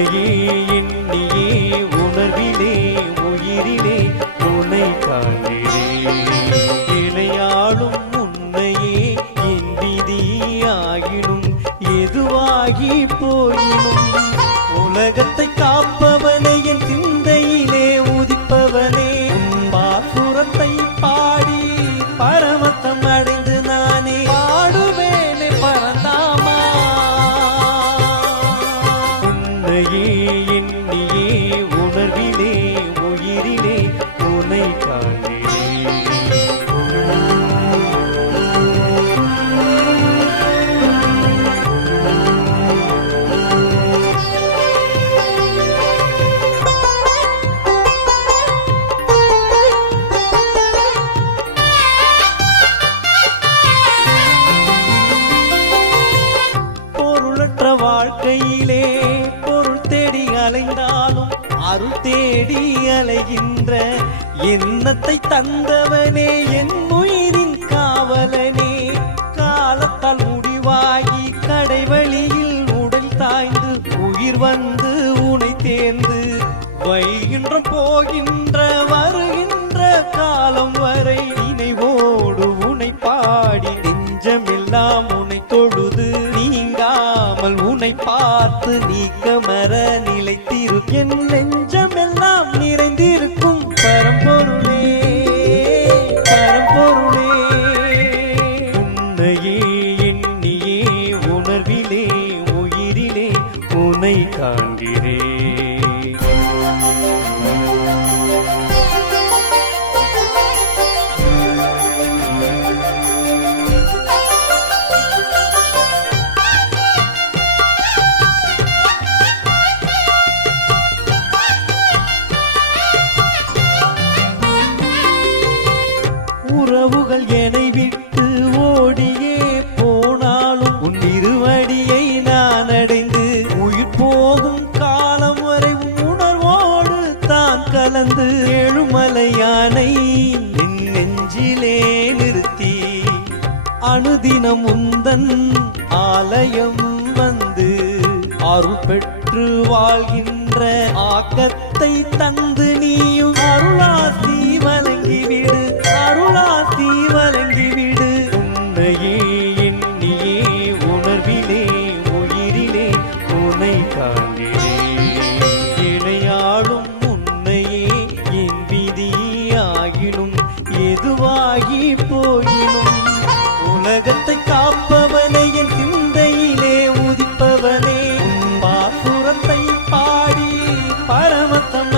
உன்னையே எண்ணியே உணர்விலே உயிரிலே உன்னை காண்கிறேன். இணையாளும் உன்னையே என் விதியாகினும் எதுவாகி போயினும் உலகத்தை காப்பவனே என் சிந்தையிலே உதிப்பவனே பாசுரத்தை பாடி பரமத்தம் அடைந்து நானே பாடுவேனே பரந்தாமா. உன்னையே எண்ணியே உணர்விலே உயிரிலே உன்னை காண்கிறேன். வாழ்க்கையிலே பொருள் தேடி அலைந்தாலும் அருள் தேடி அலைகின்ற எண்ணத்தை தந்தவனே என் உயிரின் காவலனே. காலத்தால் முடிவாகி கடைவழியில் உடல் தாய்ந்து உயிர் வந்து உனை தேர்ந்து வைகின்ற போகின்ற வருகின்ற காலம் வரை நினைவோடு உனை பாடி நெஞ்சமெல்லாம் உனை தொழுது நீங்காமல் உனை பார்த்து நீக்கமர நிலைத்திரு என் நெஞ்சமெல்லாம் நிறைந்திருக்கும் பரம்பொருளே பரம்பொருளே. உன்னையே எண்ணியே உணர்விலே உயிரிலே உன்னை காண்கிறேன். உறவுகள் என்னை விட்டு ஓடியே போனாலும் உன் இருவடியை நான் அடைந்து உயிர் போகும் காலம் வரை உணர்வோடு தான் கலந்து ஏழுமலையானை என் நெஞ்சிலே நிறுத்தி அனுதினம் உந்தன் ஆலயம் வந்து அருள் பெற்று வாழ்கின்ற ஆக்கத்தை தந்து நீயும் அருளாசி வழங்கிவிடு அருளாசி வழங்கிவிடு. உன்னையே எண்ணியே உணர்விலே உயிரிலே உன்னை காண்கிறேன். இணையாளும் உன்னையே என் விதியாகினும் எதுவாகி போயினும் உலகத்தை காப்பவனே என் சிந்தையிலே உதிப்பவனே பாசுரத்தை பாடி பரமத்தம்